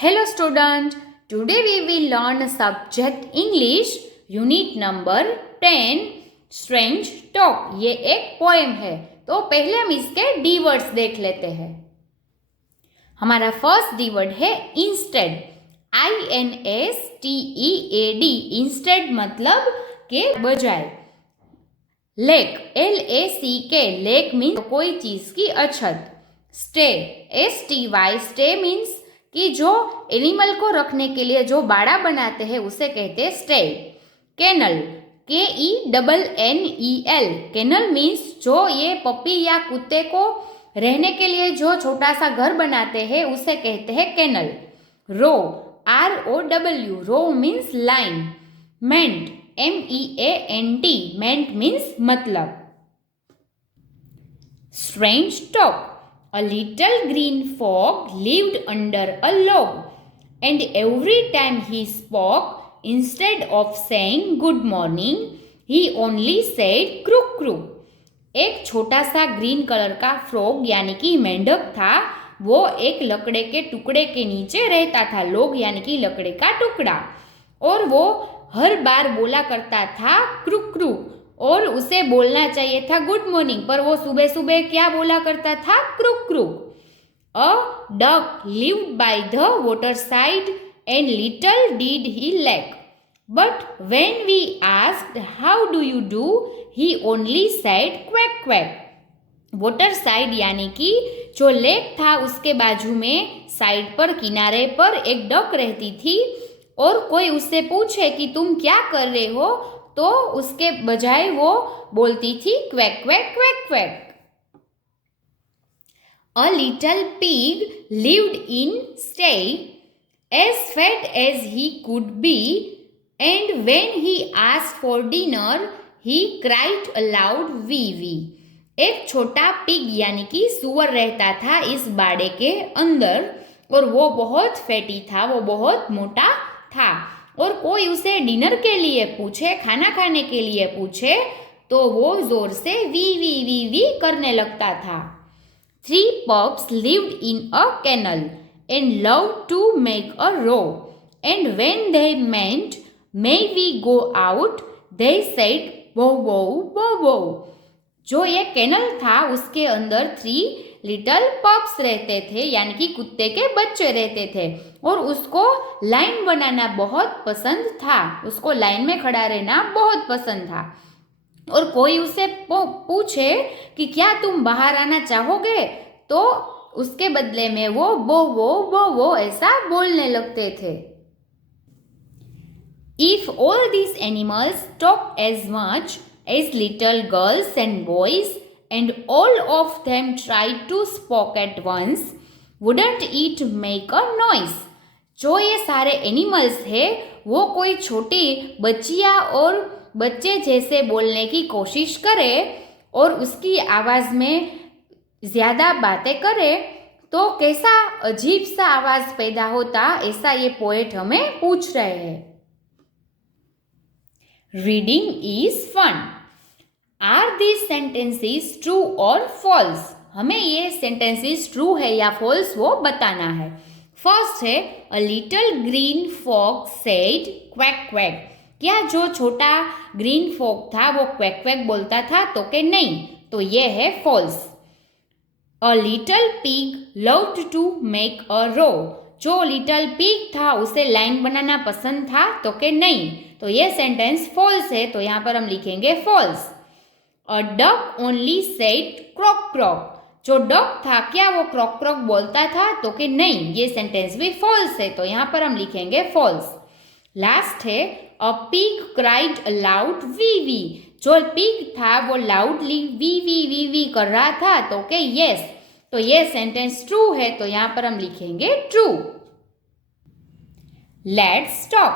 Hello student, today we will learn subject English unit number 10 Strange Talk। ये एक poem है, तो पहले हम इसके डी वर्ड्स देख लेते हैं। हमारा फर्स्ट डी वर्ड है इंस्टेड, INSTEAD। इंस्टेड मतलब के बजाय। लेक, LACK, लेक मीन्स कोई चीज की अछत। स्टे, STY, स्टे मीन्स कि जो एनिमल को रखने के लिए जो बाड़ा बनाते हैं उसे कहते हैं stay. Kennel, KENNEL, kennel means जो ये पपी या कुत्ते को रहने के लिए जो छोटा सा घर बनाते हैं उसे कहते हैं केनल। रो, ROW, रो मीन्स लाइन। मेंट, MEANT, मेंट मीन्स मतलब। Strange talk, A little green frog lived under a log, and every time he spoke, instead of saying good morning, he only said croak croak. एक छोटा सा green colour का frog यानी कि मेंढक था। वो एक लकड़े के टुकड़े के नीचे रहता था, लोग यानी कि लकड़े का टुकड़ा, और वो हर बार बोला करता था क्रुक क्रुक, और उसे बोलना चाहिए था गुड मॉर्निंग, पर वो सुबह सुबह क्या बोला करता था? क्रुक क्रुक। A duck lived by the water side and little did he lack, but when we asked how do you do, he only said quack quack. Water side यानी कि जो लेक था उसके बाजू में साइड पर किनारे पर एक डक रहती थी, और कोई उससे पूछे कि तुम क्या कर रहे हो, तो उसके बजाय वो बोलती थी quack quack quack quack. A little pig lived in stay, as fat as he could be, and when he asked for dinner, he cried aloud wee wee. एक छोटा पिग यानी कि सुअर रहता था इस बाड़े के अंदर, और वो बहुत फैटी था, वो बहुत मोटा था, और कोई उसे डिनर के लिए पूछे, खाना खाने के लिए पूछे, तो वो जोर से वी वी वी वी करने लगता था। 3 pups lived in a kennel and loved to make a row, and when they meant may we go out, they said wow wow wow wow. जो ये केनल था उसके अंदर 3 लिटल पप्स रहते थे यानी कि कुत्ते के बच्चे रहते थे, और उसको लाइन बनाना बहुत पसंद था, उसको लाइन में खड़ा रहना बहुत पसंद था, और कोई उसे पूछे कि क्या तुम बाहर आना चाहोगे, तो उसके बदले में वो वो ऐसा बोलने लगते थे। If all these animals talked as much as little girls and boys, and all of them tried to speak at once, wouldn't it make a noise? जो ये सारे एनिमल्स है वो कोई छोटी बच्चियाँ और बच्चे जैसे बोलने की कोशिश करे और उसकी आवाज़ में ज़्यादा बातें करे, तो कैसा अजीब सा आवाज़ पैदा होता, ऐसा ये पोएट हमें पूछ रहे हैं। Reading is fun. Are this sentences true और फॉल्स? हमें ये सेंटेंसेस ट्रू है या फॉल्स वो बताना है। फर्स्ट है a little green fog said quack quack. क्या जो छोटा ग्रीन फॉग था वो क्वैक क्वैक बोलता था? तो के नहीं, तो ये है false. A little pig loved to make a row. जो लिटिल पिग था उसे लाइन बनाना पसंद था? तो के नहीं, तो ये सेंटेंस फॉल्स है, तो यहाँ पर हम लिखेंगे false. A duck only said croak croak. जो डक था क्या वो क्रॉक क्रॉक बोलता था? तो कि नहीं, ये सेंटेंस भी फॉल्स है, तो यहाँ पर हम लिखेंगे फॉल्स। लास्ट है a pig cried aloud wee wee. जो पिग था वो लाउडली वी वी कर रहा था, तो कि यस, तो ये सेंटेंस ट्रू है, तो यहाँ पर हम लिखेंगे true. Let's talk.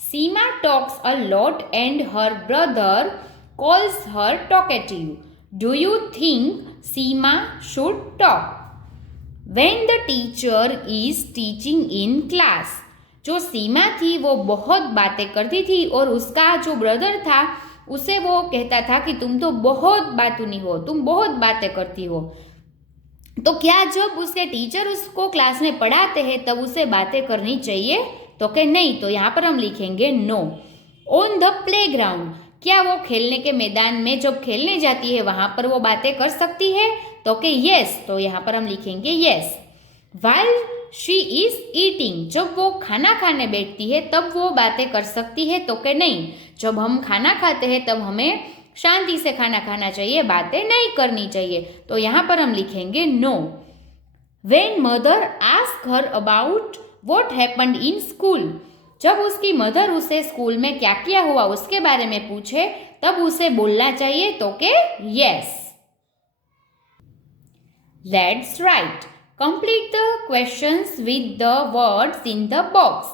Seema talks a lot and her brother calls her talkative. Do you think Seema should talk? When the teacher is teaching in class. जो सीमा थी वो बहुत बातें करती थी, और उसका जो ब्रदर था उसे वो कहता था कि तुम तो बहुत बातूनी हो, तुम बहुत बातें करती हो। तो क्या जब उसके टीचर उसको क्लास में पढ़ाते हैं तब उसे बातें करनी चाहिए? तो कि नहीं, तो यहाँ पर हम लिखेंगे नो। ऑन द प्लेग्राउंड, क्या वो खेलने के मैदान में जब खेलने जाती है वहाँ पर वो बातें कर सकती है? तो कि यस, तो यहाँ पर हम लिखेंगे yes. While she is eating, जब वो खाना खाने बैठती है तब वो बातें कर सकती है? तो कि नहीं, जब हम खाना खाते हैं तब हमें शांति से खाना खाना चाहिए, बातें नहीं करनी चाहिए। तो यहाँ पर हम लिखेंगे no. When mother ask her about what happened in school, जब उसकी मदर उसे स्कूल में क्या किया हुआ उसके बारे में पूछे तब उसे बोलना चाहिए? तो के yes. Let's write, complete the questions with the words in the box.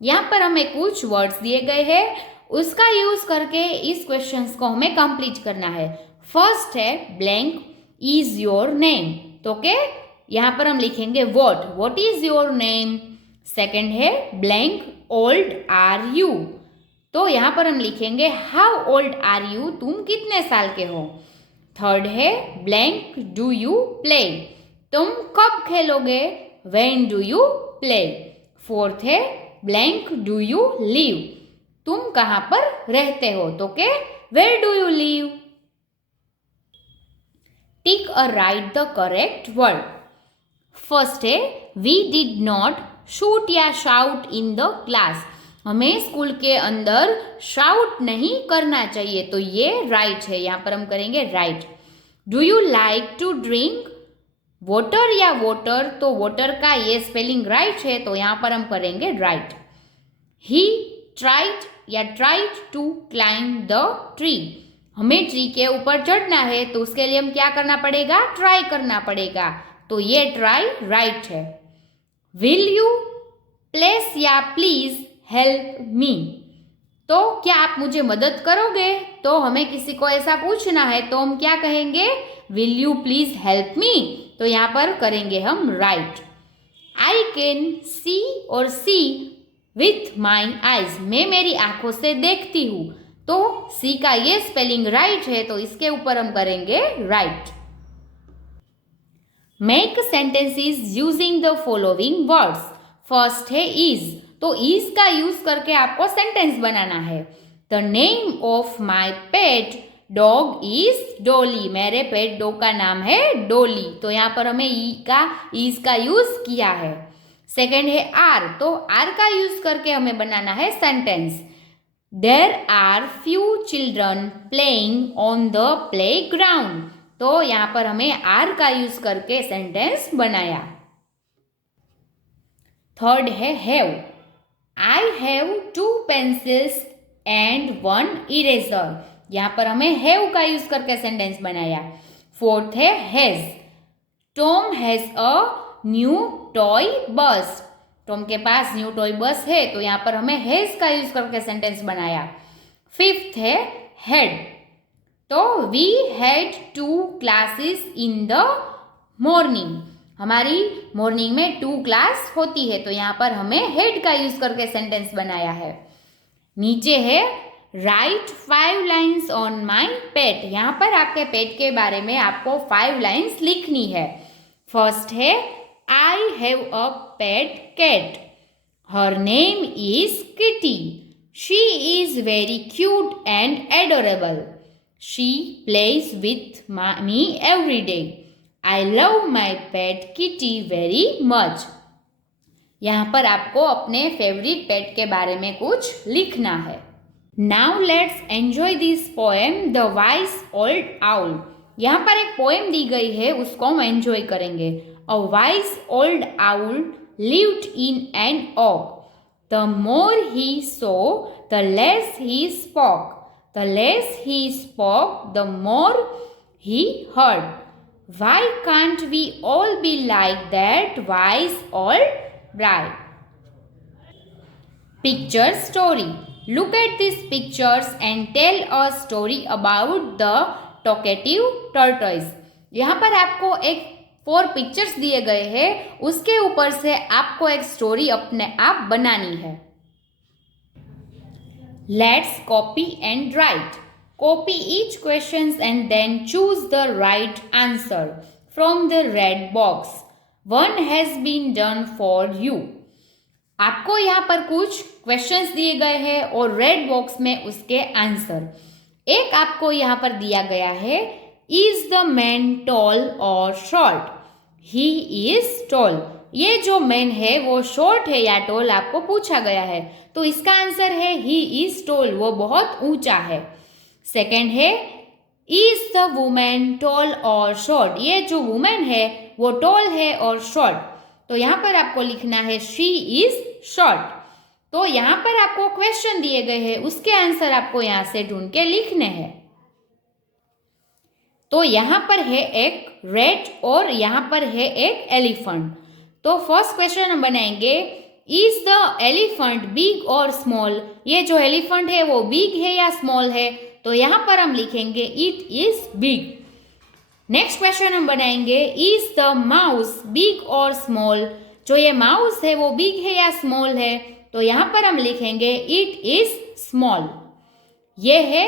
यहाँ पर हमें कुछ वर्ड्स दिए गए हैं, उसका यूज करके इस क्वेश्चंस को हमें कंप्लीट करना है। फर्स्ट है ब्लैंक इज योर नेम, तो के यहाँ पर हम लिखेंगे what is your name. Second है ब्लैंक ओल्ड आर यू, तो यहाँ पर हम लिखेंगे हाउ ओल्ड आर यू, तुम कितने साल के हो। थर्ड है ब्लैंक डू यू प्ले, तुम कब खेलोगे, when do you play. Fourth है ब्लैंक डू यू लिव, तुम कहाँ पर रहते हो, तो के वेयर डू यू लिव। टिक और right the correct word. First है वी डिड नॉट शूट या शाउट इन द क्लास, हमें स्कूल के अंदर शाउट नहीं करना चाहिए, तो ये राइट है, यहाँ पर हम करेंगे right. Do you like to drink water या वाटर, तो वाटर का ये स्पेलिंग राइट है, तो यहाँ पर हम करेंगे राइट। ही ट्राइड या tried to climb the tree, हमें ट्री के ऊपर चढ़ना है तो उसके लिए हम क्या करना पड़ेगा, ट्राई करना पड़ेगा, तो ये ट्राई राइट है। विल यू प्लीज या प्लीज हेल्प मी, तो क्या आप मुझे मदद करोगे, तो हमें किसी को ऐसा पूछना है तो हम क्या कहेंगे, will you please help me, तो यहाँ पर करेंगे हम राइट। आई कैन सी और सी विथ माई आईज, मैं मेरी आंखों से देखती हूँ, तो सी का ये स्पेलिंग राइट है, तो इसके ऊपर हम करेंगे right. Make sentences using the following words. First है इज, तो इज का यूज करके आपको सेंटेंस बनाना है। The name of my pet dog is डोली, मेरे पेट डॉग का नाम है डोली, तो यहाँ पर हमें इज का यूज किया है। सेकेंड है आर, तो आर का यूज करके हमें बनाना है sentence. There are few children playing on the playground, तो यहाँ पर हमें आर का यूज करके सेंटेंस बनाया। थर्ड है have, I have 2 pencils and 1 eraser, यहाँ पर हमें हैव का यूज करके सेंटेंस बनाया। फोर्थ है has, Tom has a new toy बस, टॉम के पास न्यू टॉय बस है, तो यहाँ पर हमें हैज का यूज करके सेंटेंस बनाया। फिफ्थ है हैड, तो we had 2 classes in the morning, हमारी मॉर्निंग में 2 क्लास होती है, तो यहाँ पर हमें हैड का यूज करके सेंटेंस बनाया है। नीचे है राइट 5 लाइन्स ऑन माई पेट, यहाँ पर आपके पेट के बारे में आपको 5 लाइन्स लिखनी है। फर्स्ट है I have a pet cat, her name is Kitty, she is very cute and adorable, she plays with me every day, I love my pet Kitty very much. यहाँ पर आपको अपने फेवरेट पेट के बारे में कुछ लिखना है। Now let's enjoy this poem the wise old owl, यहाँ पर एक पोएम दी गई है, उसको हम एंजॉय करेंगे। A wise old owl lived in an oak, the more he saw the less he spoke, the less he spoke, the more he heard. Why can't we all be like that wise old bride? Picture story. Look at these pictures and tell a story about the talkative tortoise. यहाँ पर आपको एक 4 pictures दिए गए हैं, उसके ऊपर से आपको एक स्टोरी अपने आप बनानी है। Let's copy and write. Copy each questions and then choose the right answer. From the red box. One has been done for you. आपको यहाँ पर कुछ क्वेश्चंस दिए गए हैं और रेड बॉक्स में उसके आंसर. एक आपको यहाँ पर दिया गया है, इज द मैन टॉल और शॉर्ट. He is tall. ये जो मैन है वो शॉर्ट है या टॉल आपको पूछा गया है, तो इसका आंसर है ही इज टॉल, वो बहुत ऊंचा है. सेकंड है, इज द वुमेन टॉल और शॉर्ट. ये जो वुमेन है वो टॉल है और शॉर्ट, तो यहाँ पर आपको लिखना है शी इज शॉर्ट. तो यहाँ पर आपको क्वेश्चन दिए गए हैं, उसके आंसर आपको यहाँ से ढूंढ के लिखने हैं. तो यहाँ पर है एक रेट और यहाँ पर है एक एलिफेंट. तो फर्स्ट क्वेश्चन हम बनाएंगे, इज द एलिफेंट बिग और स्मॉल. ये जो एलिफेंट है वो बिग है या स्मॉल है, तो यहाँ पर हम लिखेंगे it is big. Next question हम बनाएंगे, इज द माउस बिग और स्मॉल. जो ये माउस है वो बिग है या स्मॉल है, तो यहाँ पर हम लिखेंगे इट इज स्मॉल. ये है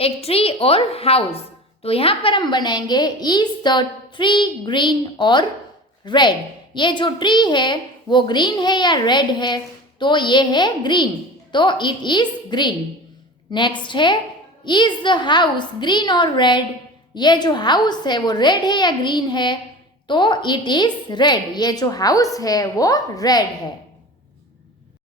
एक ट्री और हाउस, तो यहाँ पर हम बनाएंगे, इज द ट्री ग्रीन और रेड. ये जो ट्री है वो ग्रीन है या रेड है, तो ये है ग्रीन, तो इट इज ग्रीन. नेक्स्ट है, इज द हाउस ग्रीन और रेड. ये जो हाउस है वो रेड है या ग्रीन है, तो इट इज रेड. ये जो हाउस है वो रेड है.